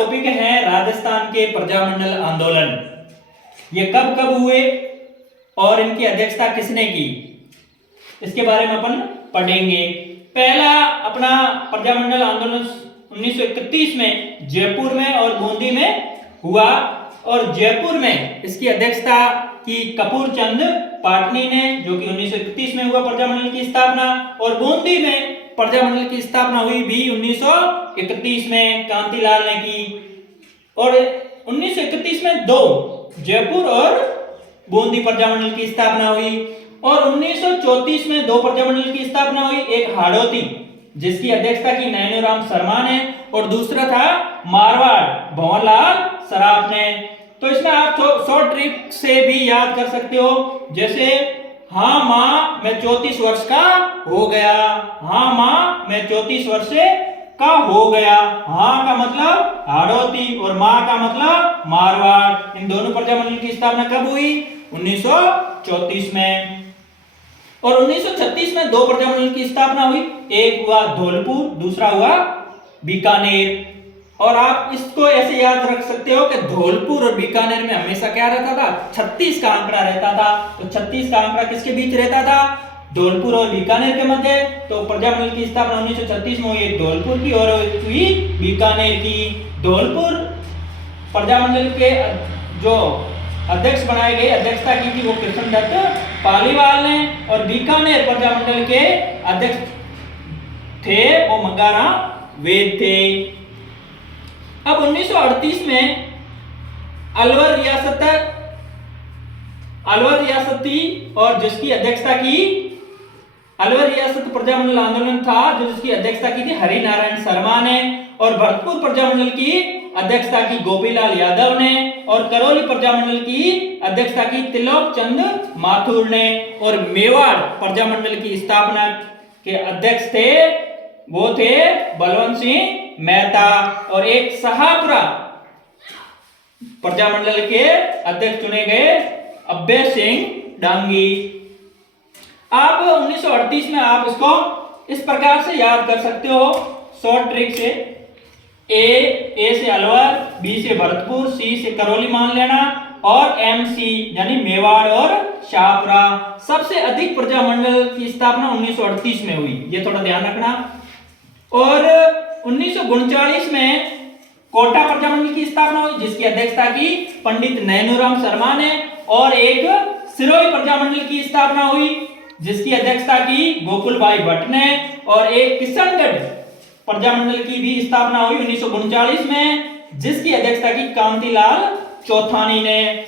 Topic है राजस्थान के प्रजामंडल आंदोलन। ये कब कब हुए और इनकी अध्यक्षता किसने की, इसके बारे में अपन पढ़ेंगे। पहला अपना प्रजामंडल आंदोलन 1931 में जयपुर में और बूंदी में हुआ और जयपुर में इसकी अध्यक्षता की कपूर चंद पाटनी ने, जो कि 1931 में हुआ प्रजामंडल की स्थापना, और बूंदी में प्रजामंडल की स्थापना हुई भी 1931 में कांतिलाल ने की। और 1931 में दो जयपुर और बूंदी प्रजामंडल की स्थापना हुई और 1934 में दो प्रजामंडल की स्थापना हुई, एक हाड़ौती जिसकी अध्यक्षता की नैनूराम शर्मा ने और दूसरा था मारवाड़ भंवरलाल सराफ ने। तो इसमें आप शॉर्ट ट्रिक से भी याद कर सकते हो, जैसे हाँ माँ मैं 34 वर्ष का हो गया, हाँ माँ मैं 34 वर्ष का हो गया। हाँ का मतलब हाड़ौती और माँ का मतलब मारवाड़। इन दोनों प्रजामंडल की स्थापना कब हुई? 1934 में। और 1936 में दो प्रजामंडल की स्थापना हुई, एक हुआ धौलपुर, दूसरा हुआ बीकानेर। और आप इसको ऐसे याद रख सकते हो कि धौलपुर और बीकानेर में हमेशा क्या रहता था? 36 का आंकड़ा रहता था। तो 36 का आंकड़ा किसके बीच रहता था? धौलपुर और बीकानेर के मध्य। तो प्रजामंडल की स्थापना 1936 में हुई, एक धौलपुर की और हुई बीकानेर की। धौलपुर प्रजामंडल के जो अध्यक्ष बनाए गए, अध्यक्षता की थी वो कृष्णदत्त पालीवाल ने, और बीकानेर प्रजामंडल के अध्यक्ष थे वो मंगाराम वेद थे। अब 1938 में अलवर रियासती और जिसकी अध्यक्षता की अलवर रियासत प्रजामंडल आंदोलन था, जो जिसकी अध्यक्षता की थी हरिनारायण शर्मा ने, और भरतपुर प्रजामंडल की अध्यक्षता की गोपीलाल यादव ने, और करौली प्रजामंडल की अध्यक्षता की तिलोक चंद माथुर ने, और मेवाड़ प्रजामंडल की स्थापना के अध्यक्ष थे वो थे बलवंत सिंह मेहता, और एक शाहपुरा प्रजामंडल के अध्यक्ष चुने गए अब्बे सिंह डांगी। आप 1938 में आप इसको इस प्रकार से याद कर सकते हो शॉर्ट ट्रिक से, ए से अलवर, बी से भरतपुर, सी से करौली मान लेना, और एम सी यानी मेवाड़ और शाहपुरा। सबसे अधिक प्रजामंडल की स्थापना 1938 में हुई, ये थोड़ा ध्यान रखना। और 1939 में कोटा प्रजामंडल की स्थापना हुई, जिसकी अध्यक्षता की पंडित नैनूराम शर्मा ने, और एक सिरोही प्रजामंडल की स्थापना हुई जिसकी अध्यक्षता की गोकुलबाई भट्ट ने, और एक किशनगढ़ प्रजामंडल की भी स्थापना हुई 1939 में जिसकी अध्यक्षता की कांतिलाल चौथानी ने।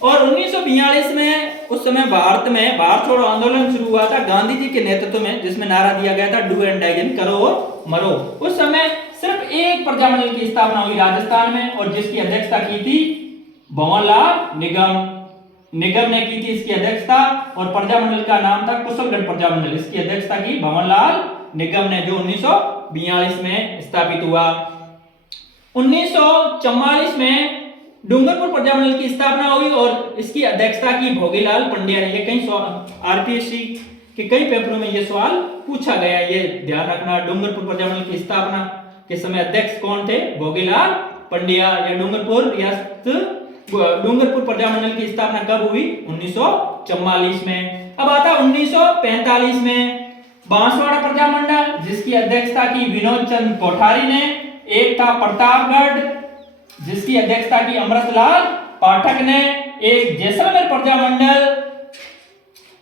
और 1942 में उस समय भारत में भारत छोड़ो आंदोलन शुरू हुआ था गांधी जी के नेतृत्व में, जिसमें नारा दिया गया था डू एंड डाई यानी करो और मरो। उस समय सिर्फ एक प्रजामंडल की स्थापना हुई राजस्थान में, और जिसकी अध्यक्षता की थी भंवरलाल निगम ने की थी इसकी अध्यक्षता, और प्रजामंडल का नाम था कुशलगढ़ प्रजामंडल। इसकी अध्यक्षता की भंवरलाल निगम ने, जो 1942 में स्थापित हुआ। 1944 में डूंगरपुर प्रजामंडल की स्थापना हुई और इसकी अध्यक्षता की भोगीलाल पंड्या ने। ये कई आरपीएससी के कई पेपरों में ये सवाल पूछा गया, ये ध्यान रखना। डूंगरपुर प्रजामंडल की स्थापना के समय अध्यक्ष कौन थे? भोगीलाल पंड्या। या डूंगरपुर प्रजामंडल की स्थापना कब हुई? 1944 में। अब आता 1945 में बांसवाड़ा प्रजामंडल, जिसकी अध्यक्षता की विनोद चंद कोठारी ने। एक था प्रतापगढ़, जिसकी अध्यक्षता की अमृतलाल पाठक ने। एक जैसलमेर प्रजामंडल,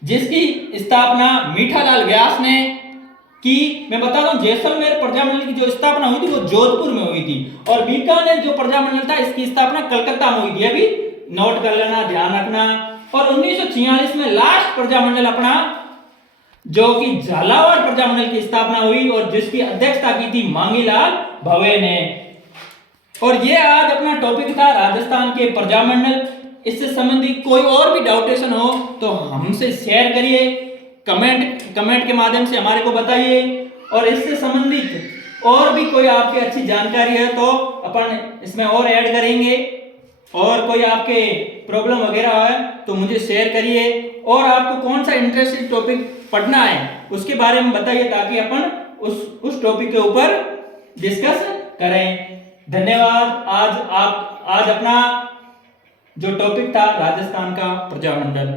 जिसकी स्थापना मीठालाल व्यास ने की। मैं बता दूं जैसलमेर प्रजामंडल की जो स्थापना हुई थी वो जोधपुर में हुई थी, और बीकानेर जो प्रजामंडल था इसकी स्थापना कलकत्ता में हुई थी। अभी नोट कर लेना, ध्यान रखना। और 1946 में लास्ट प्रजामंडल अपना जो कि झालावाड़ प्रजामंडल की स्थापना हुई, और जिसकी अध्यक्षता की थी मांगीलाल भवे ने। और ये आज अपना टॉपिक था राजस्थान के प्रजामंडल। इससे संबंधित कोई और भी डाउटेशन हो तो हमसे शेयर करिए, कमेंट के माध्यम से हमारे को बताइए। और इससे संबंधित और भी कोई आपकी अच्छी जानकारी है तो अपन इसमें और ऐड करेंगे। और कोई आपके प्रॉब्लम वगैरह है तो मुझे शेयर करिए, और आपको कौन सा इंटरेस्टिंग टॉपिक पढ़ना है उसके बारे में बताइए, ताकि अपन उस टॉपिक के ऊपर डिस्कस करें। धन्यवाद। आज अपना जो टॉपिक था राजस्थान का प्रजामंडल।